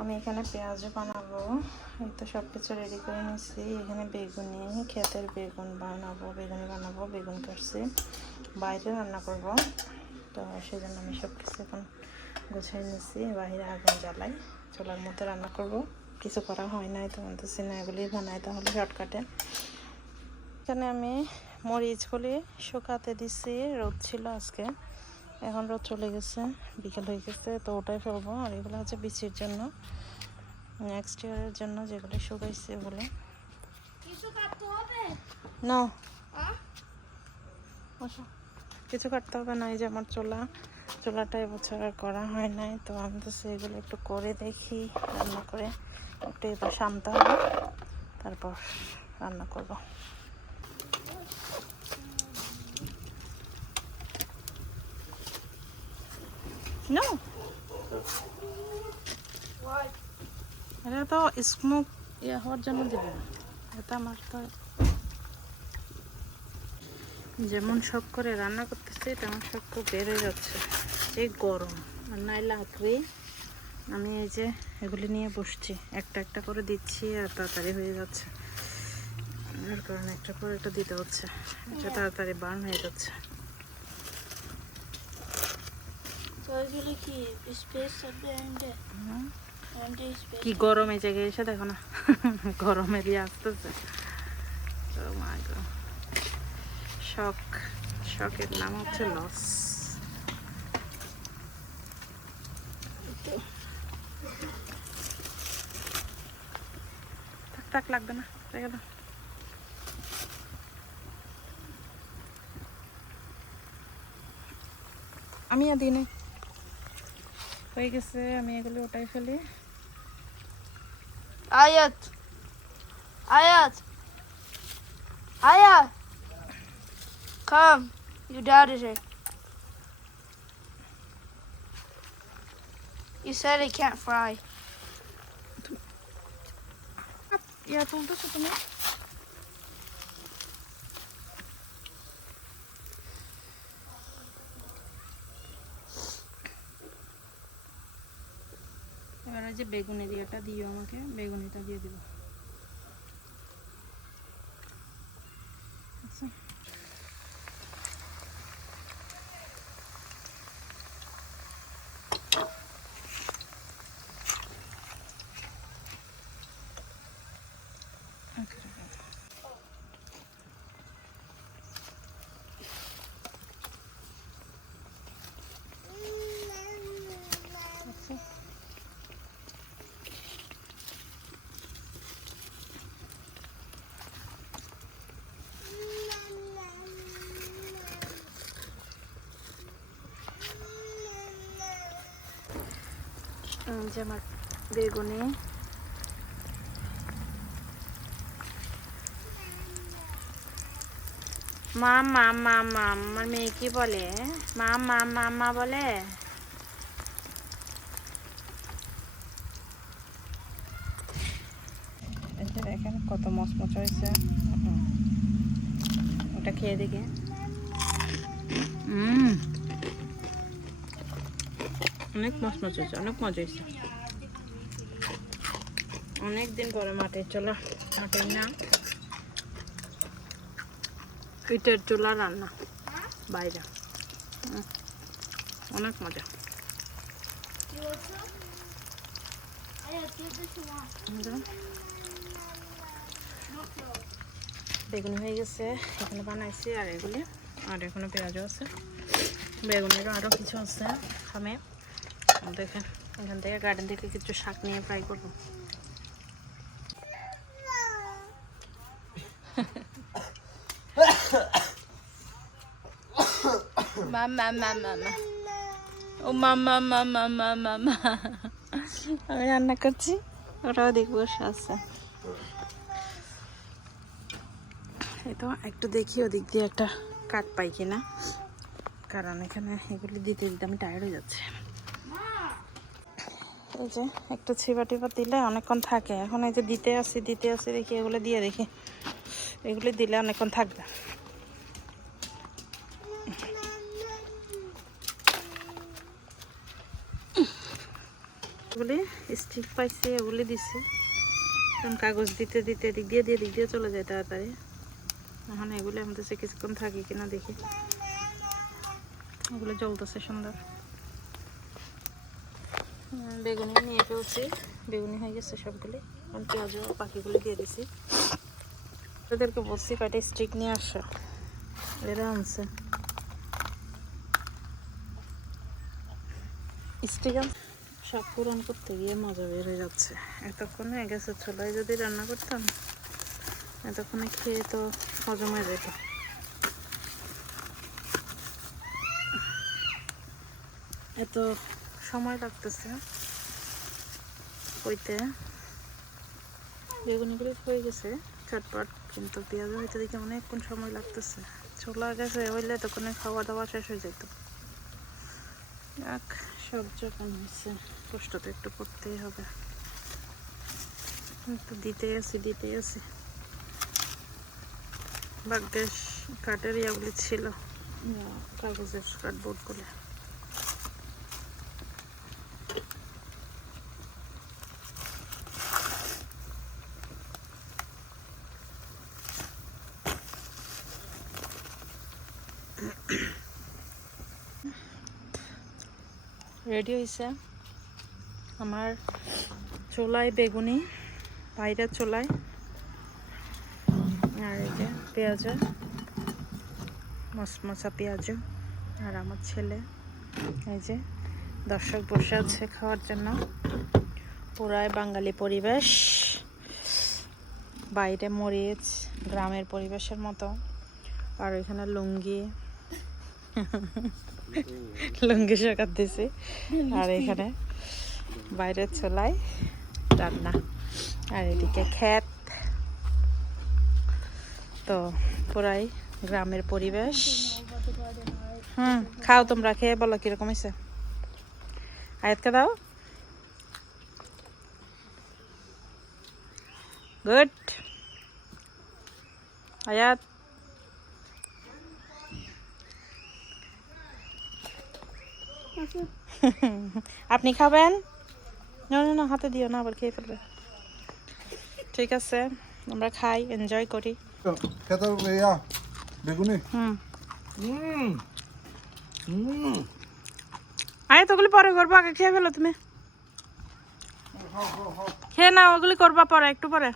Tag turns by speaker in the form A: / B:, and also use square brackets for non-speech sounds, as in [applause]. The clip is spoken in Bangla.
A: আমি এখানে পেঁয়াজ বানাবো। এই তো সব কিছু রেডি করে নিয়েছি। এখানে বেগুনি, ক্ষেতের বেগুন বানাবো, বেগুনি বানাবো, বেগুন কাটছি। বাইরে রান্না করব। তো সেই জন্য আমি সব কিছু এখন গুছিয়ে নিয়েছি। বাইরে আগুন জ্বালাই চুলার মধ্যে রান্না করব। কিছু করা হয় নাই তো বলতেছি না, এগুলি বানাই তাহলে শর্টকাটে। এখানে আমি মরিচগুলি শুকাতে দিছি, রোদ ছিল আজকে। এখন রোদ চলে গেছে বিকেল হয়ে গেছে তো ওটাই ফেলব। আর এগুলো হচ্ছে বিচির জন্য। নেক্সট ইয়ারের জন্য যেগুলো শুকাইছে বলে
B: কিছু কাটতে হবে?
A: না? কিছু কাটতে হবে না এই যে আমার চোলা। চোলাটা এবছর আর করা হয় নাই তো আমি তো সেগুলো একটু করে দেখি রান্না করে। একটু এবার শামতে হবে তারপর রান্না করব। No. এটা তো স্মোক ইয়ে হওয়ার জন্য দেবে না। এটা আমার তো যেমন শখ করে রান্না করতেছি তেমন শখ করে বের হয়ে যাচ্ছে। যে গরম। আর নাই লাকড়ি আমি এই যে এগুলি নিয়ে বসছি। একটা একটা করে দিচ্ছি আর তাড়াতাড়ি হয়ে যাচ্ছে। এর কারণে একটা করে একটা দিতে হচ্ছে। এটা তাড়াতাড়ি বার্ন হয়ে যাচ্ছে
B: তো এগুলো কি
A: গরম এই জায়গায় এসে দেখো না। [laughs] গরমে দিয়ে আসতেছে। শখ শখের নাম হচ্ছে লস। থাক থাক লাগবে না রেখে দাও। আমি আর দিই হয়ে গেছে আমি এগুলো ওটাই ফেলি
B: আয়াত আয়াত আয়াত come your dad is here you said it can't fry
A: ইয়া তুলতেছো তুমি এবার ওই যে বেগুনি দিও আমাকে বেগুনিটা দিয়ে দিব আচ্ছা Okay. আচ্ছা এই যে আমার বেগুনি। মা মা মা মা আমার মেয়ে কি বলে? মা মা মা মা বলে? এখানে কত মচমচ হয়েছে। ওটা খেয়ে দেখে। উম। অনেক মচমচ হয়েছে, অনেক মজা হয়েছে। অনেক দিন পরে মাঠে, চলা মাঠের না। পিঠের চুলা রান্না, বাইরে। অনেক মজা? বেগুনি হয়ে গেছে, এখানে বানাইছি আর এগুলি। আর এখানে পেঁয়াজও আছে। বেগুনেরও আরও কিছু আছে, খামে। দেখেন, এখান থেকে গার্ডেন থেকে কিছু শাক নিয়ে ফ্রাই করব। মামা মামা ও মামা মামা মামা মা আমি রান্না করছি, ওরাও দেখব আছে। এই তো, একটু দেখি ওদিক দিয়ে একটা কাঠ পাই কিনা। কারণ এখানে এগুলি দিতে দিতে আমি টায়ার্ড হয়ে যাচ্ছি। এই যে, একটু ছিপা টিপা দিলে অনেকক্ষণ থাকে। এখন এই যে দিতে আসি দিতে আসি দেখি এগুলো দিয়ে দেখি। এগুলি দিলে অনেকক্ষণ থাকবে। এগুলি স্টিক পাইছি ওগুলি দিছি। কারণ কাগজ দিতে দিতে দিক দিয়ে দিয়ে দিক দিয়ে চলে যায় তাড়াতাড়ি। এখন এগুলি আমাদের কিছুক্ষণ থাকি কিনা দেখি। ওগুলো জ্বলতেছে সুন্দর। বেগুনি নিয়ে ফেলছি। বেগুনি হয়ে গেছে সবগুলি। এখন পেঁয়াজও পাখিগুলি দিয়ে দিছি। ওদেরকে বলছি কয়টা স্টিক নিয়ে আসো। এরা আনছে। স্টিক সব পূরণ করতে গিয়ে মজা বের হয়ে যাচ্ছে। এতক্ষণে গেছে চুলায় যদি রান্না করতাম, এতক্ষণে খেয়ে তো হজম হয়ে যেত। এত সময় লাগতেছে। কইতে। বেগুনিগুলো হয়ে গেছে চটপট কিন্তু পেঁয়াজ হইতে দেখে অনেকক্ষণ সময় লাগতেছে। ছোলা গেছে হইলে তখন খাওয়া দাওয়া শেষ হয়ে যেত যাক সব যখন হয়েছে কষ্ট তো একটু করতেই হবে। একটু দিতে আছি দিতে আছি। ভাগ্যেস কাঠের ইয়াগুলি ছিল। কাগজের কার্ডবোর্ডগুলো রেডি হয়েছে আমার চোলায় বেগুনি বাইরে চোলায়, আর এই যে পেঁয়াজ মশমশা পেঁয়াজ আর আমার ছেলে, এই যে দর্শক বসে আছে খাওয়ার জন্য। পুরাই বাঙালি পরিবেশ, বাইরে মরিচ, গ্রামের পরিবেশের মতো, আর এখানে লুঙ্গি লুঙ্গি শেখার দিছি আর এখানে বাইরের চোলায় রান্না। আর এদিকে ক্ষেত। তো পুরাই গ্রামের পরিবেশ। হুম, খাও তোমরা, খেয়ে বলো কীরকম হয়েছে? আয়াতকে দাও। গুড। আয়াত। [laughs] আপনি খাবেন? না না না হাতে দিও না আবার খেয়ে ফেলবে। ঠিক আছে আমরা খাই এনজয় করি।
C: ইয়া বেগুনি?
A: হুম।
C: হুম। হুম।
A: আরে তো ওগুলি পরে করব আগে খেয়ে ফেলো তুমি। খেয়ে নাও ওগুলি করবা পরে একটু পরে।